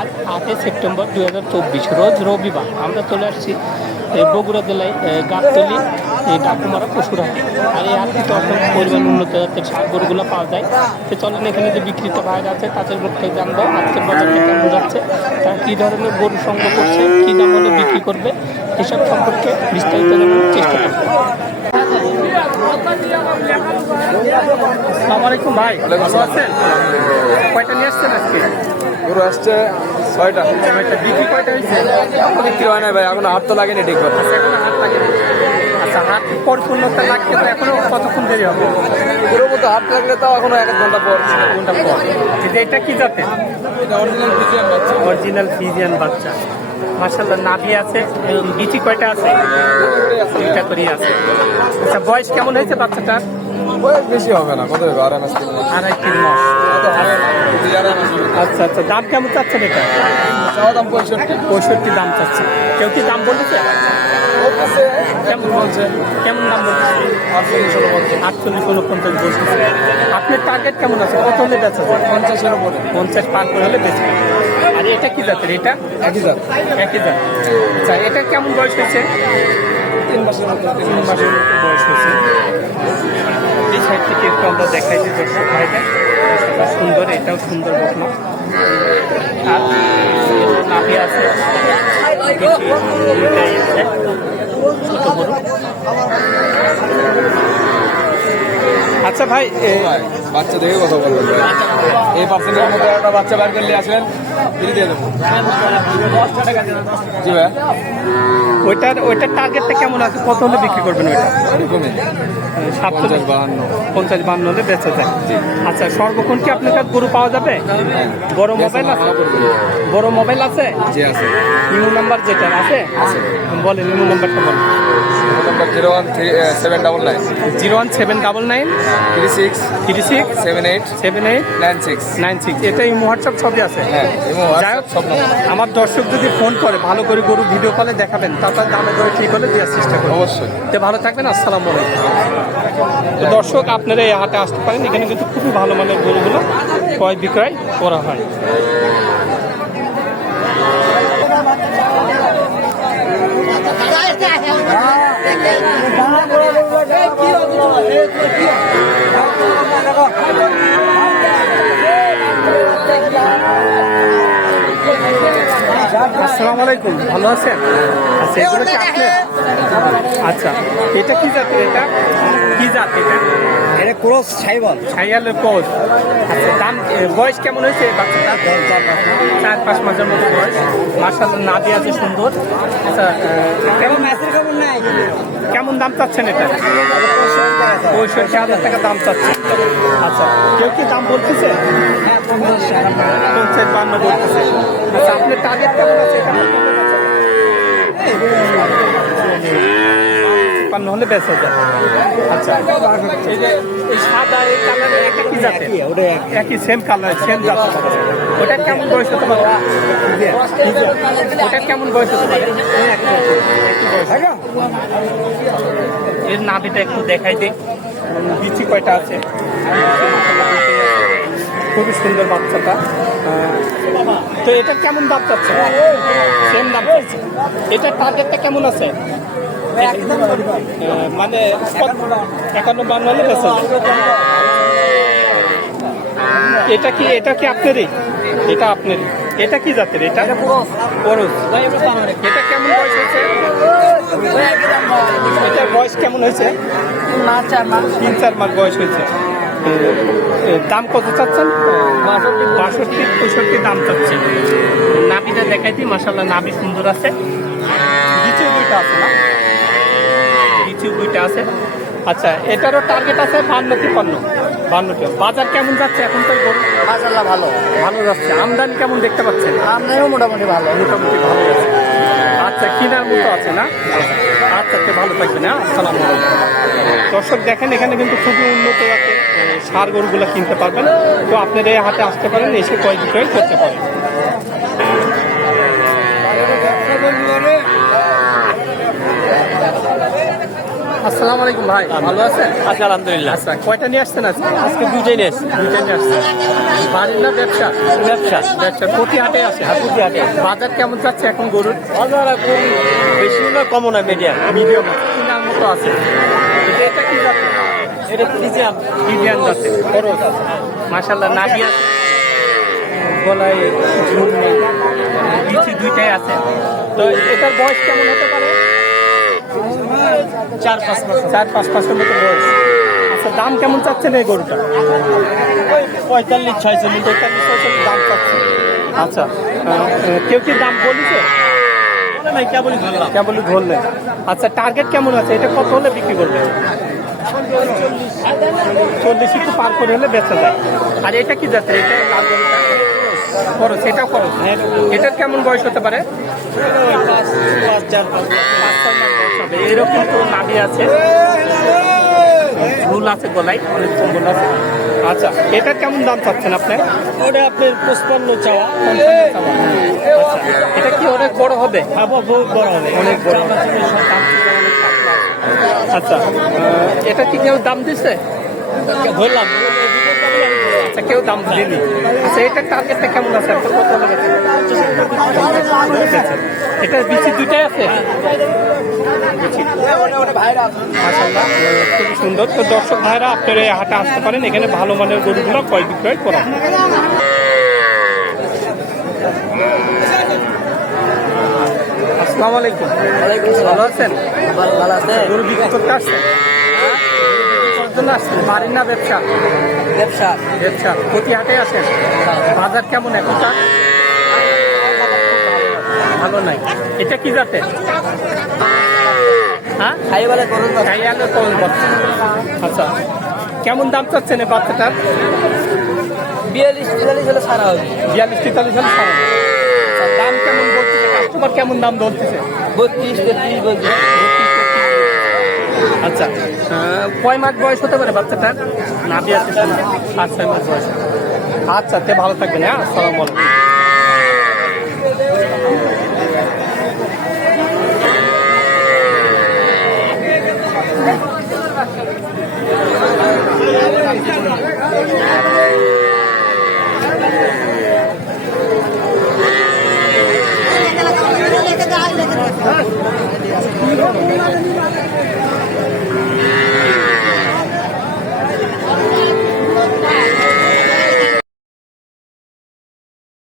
আর আটই সেপ্টেম্বর দু হাজার চব্বিশ, রোজ রবিবার আমরা চলে আসছি বগুড়া জেলায় গাবতলি এই ডাকুমারা পশুরহাটে। আর এই তো অসংখ্য পরিমাণ উন্নত জাতের সার গরুগুলো পাওয়া যায়। তো চলেন এখানে যে বিক্রিত ভাইরা আছে, তাদের থেকে জানব আজকের বাজারটা কেমন যাচ্ছে, তারা কী ধরনের গরু সংগ্রহ করছে, কী দাম হলে বিক্রি করবে, এসব সম্পর্কে বিস্তারিত জানানোর চেষ্টা করব। আসসালামু আলাইকুম ভাই, ভালো আছেন? কয়টা নিয়ে আসছেন আজকে? গরু আসছে ছয়টা। কয়টা বিক্রি কয়টা হয়েছে? বিক্রি হয় না ভাই? এখন হাত তো লাগেনি ঠিক কথা আচ্ছা এখনও হাত লাগে আচ্ছা হাত লাগতে তো এখনও কতক্ষণ দেরি হবে? হাত লাগলে তাও এখনও এক ঘণ্টা পর। পর। কিন্তু এটা কি জাতে অরিজিনাল ফিজিয়ান বাচ্চা। অরিজিনাল ফিজিয়ান বাচ্চা। মার্শাল্লাহ নাভি আছে এবং বিচি কয়টা আছে। দুইটা করেই আছে। আচ্ছা বয়স কেমন হয়েছে বাচ্চাটার? বয়স বেশি হবে না কত হবে? আড়াই মাস আড়াই তিন মাস। আচ্ছা আচ্ছা দাম কেমন চাচ্ছেন এটা? চাওয়া দাম পঁয়ষট্টি। পঁয়ষট্টি দাম চাচ্ছে কেউ কি দাম বলেছে কেমন বলছে? কেমন দাম বলছে আটচল্লিশ বলছে উনপঞ্চাশ বলতেছে। আপনার টার্গেট কেমন আছে? কত হলে বেচা যায়? পঞ্চাশের উপরে। পঞ্চাশ পার করে হলে আর এটা কি জাতের? এটা? একই জাত। একই জাত। আচ্ছা এটা কেমন বয়স হয়েছে? তিন মাসের মতো। তিন তিন মাসের মতো বয়স হয়েছে। এই সাইড থেকে একটু আমরা দেখাইছি দর্শক সেটা সুন্দর, এটাও সুন্দর বকনা। আর নাভি আছে দুইটাই আছে ছোট বড় আচ্ছা ভাই বাচ্চা দেখে কথা বলবেন এই পার্সেন্টের মধ্যে একটা বাচ্চা বার করলে আসবেন ফ্রি দিয়ে দেবো। জি ভাই। ওইটার ওইটার টার্গেটটা কেমন আছে? কত হলে বিক্রি করবেন ওইটা? সাতচল্লিশ পঞ্চাশ বাহান্ন। পঞ্চাশ বান্ন হলে বেঁচে যায়। আচ্ছা সর্বক্ষণ কি আপনার কাছে গরু পাওয়া যাবে? বড় মোবাইল আছে? বড় মোবাইল আছে? জি আছে। ইমো নাম্বার যেটা আছে। বলেন ইমো নাম্বারটা বলেন। Number zero one three seven double nine zero one seven double nine three six three six seven eight seven eight nine six nine six এটা ইমো হোয়াটসঅ্যাপ সবই আছে। হ্যাঁ এবং যাই হোক, সব নম্বর আমার দর্শক যদি ফোন করে ভালো করে গরু ভিডিও কলে দেখাবেন তারপর দামে করে ঠিক হলে দেওয়ার চেষ্টা করব। অবশ্যই। তো ভালো থাকবেন আসসালামু আলাইকুম। দর্শক আপনারা এই হাটে আসতে পারেন এখানে কিন্তু খুবই ভালো মানের গরুগুলো ক্রয় বিক্রয় করা হয়। আসসালামু আলাইকুম ভালো আছেন? আচ্ছা এগুলো কি আপনার আচ্ছা এটা কি এটা? কি জাত এটা? এটা ক্রস সাইবল ছাইয়ালের কোচ আচ্ছা দাম বয়স কেমন হয়েছে বাচ্চাটা চার পাঁচ মাসের মতো বয়স। মাসাল নাভি আছে সুন্দর। আচ্ছা কেমন ম্যাচের খবর নাই? কেমন দাম চাচ্ছেন এটা? পঁয়ষট্টি হাজার টাকা দাম চাচ্ছেন। আচ্ছা কেউ কি দাম বলতেছে? পঞ্চাশ বান্ন বলতেছে। আচ্ছা আপনার টার্গেট কেমন আছে? এটা পান্ন হলে বেচা যায়। আচ্ছা। এই যে এই সাদা এই কালার একটা জাতের? ওটা একই। সেম কালার সেম জাত। ওটা কেমন বয়স হতে পারে? ওটা কেমন বয়স হতে পারে? এর নাভিটা একটু দেখাই দিই। বিচি কয়টা আছে? খুবই সুন্দর বাচ্চাটা। তো এটা কেমন দাম চাচ্ছে? সেম দাম চাচ্ছে। এটার টার্গেটটা কেমন আছে? মানে একান্ন বান্ন। হলে বেচা এটা কি এটা কি আপনারই? এটা আপনারই। এটা কি জাতের এটা? পরশ এটা কেমন বয়স হয়েছে? এটার বয়স কেমন হয়েছে? তিন চার মাস। বয়স হয়েছে। দাম কত চাচ্ছেন? বাষট্টি পঁয়ষট্টি। দাম চাচ্ছেন। নাবিটা দেখাইছি মাসাল্লাহ নাবি সুন্দর আছে। দ্বিতীয় দুইটা আছে না? দুইটা আছে। আচ্ছা এটারও টার্গেট আছে বান্ন তিপ্পান্ন বান্নটা বাজার কেমন যাচ্ছে এখন তো মাশাআল্লাহ ভালো। ভালো যাচ্ছে। আমদানি কেমন দেখতে পাচ্ছেন? আমরাও মোটামুটি ভালো। মোটামুটি ভালো আছে আচ্ছা কেনার মতো আছে না? আচ্ছা তো ভালো থাকবেন হ্যাঁ আসসালাম দর্শক দেখেন এখানে কিন্তু খুবই উন্নত আছে সার গরুগুলো কিনতে পারবেন। তো আপনারা এই হাটে আসতে পারেন এসে কয় বিক্রয় করতে পারেন আসসালামু আলাইকুম ভাই ভালো আছেন? আচ্ছা আলহামদুলিল্লাহ। আচ্ছা কয়টা নিয়ে আসছেন আজকে? আজকে দুইটাই নেস দুইটা নিয়ে আসছেন। বাড়ির না ব্যবসা? ব্যবসা। ব্যবসা প্রতি হাটে হ্যাঁ, প্রতি হাটে। বাজার কেমন যাচ্ছে এখন গরুর? বাজার এখন বেশি না কমও না মিডিয়াম মিডিয়াম কেনার মতো আছে? এটা- কি জাতের? এটা ফ্রিজিয়াম যাচ্ছে খরচ। মাসাল্লাহ আছে গলায় ঝুল নেই। দুইটাই আছে। তো এটার বয়স কেমন হতে পারে? চার পাঁচ মাস চার পাঁচ মাসের মতো বয়স। আচ্ছা দাম কেমন চাচ্ছেন এই গরুটা? পঁয়তাল্লিশ ছয়চল্লিশ তেতাল্লিশ পঁয়তাল্লিশ দাম চাচ্ছে। আচ্ছা কেউ কি দাম বলেছে? কেবলই ধরলেন। আচ্ছা টার্গেট কেমন আছে? এটা কত হলে বিক্রি করবে? চল্লিশ একটু পার করে হলে বেচা যায়। আর এটা কি যাচ্ছে এটা খরচ। এটাও খরচ এটার কেমন বয়স হতে পারে? এরকম তো নাভি আছে। ঝুল আছে গলায় অনেক কম্বল আছে। আচ্ছা এটার কেমন দাম চাচ্ছেন আপনি? ওটা আপনার পঁচপান্ন চাওয়া আচ্ছা এটা কি অনেক বড় হবে? আবার বহুত বড় হবে। অনেক বড় আচ্ছা এটা কি কেউ দাম দিচ্ছে ধরলাম আচ্ছা কেউ দাম দেয়নি আচ্ছা এটার টার্গেটটা কেমন আছে? কত হলে এটা বিচি দুইটাই আছে? খুবই সুন্দর। তো দর্শক ভাইরা আপনারা এই হাটে আসতে পারেন। এখানে ভালো মানের গরুগুলো ক্রয় বিক্রয় করা হয়। আসসালামু আলাইকুম ভালো আছেন? ভালো আছে। গরু বিক্রি করতে আসছেন? জন্য আসছেন? বাড়ি না ব্যবসা? ব্যবসা। ব্যবসা। প্রতি হাটে আসেন? বাজার কেমন? এখনটা ভালো নাই। এটা কি হ্যাঁ? করুন আচ্ছা। কেমন দাম চাচ্ছেন এই বাচ্চাটার? বিয়াল্লিশ তেতাল্লিশ হলে সারা হবে। বিয়াল্লিশ তেতাল্লিশ আচ্ছা, দাম কেমন বলতেছে? কাস্টমার কেমন দাম বলতেছে বত্রিশ তেত্রিশ আচ্ছা কয় মাস বয়স হতে পারে বাচ্চাটার? নাবি আছে। শোনা পাঁচ ছয় মাস বয়স। আচ্ছা তে ভালো থাকবেন হ্যাঁ? আসসালামু আলাইকুম।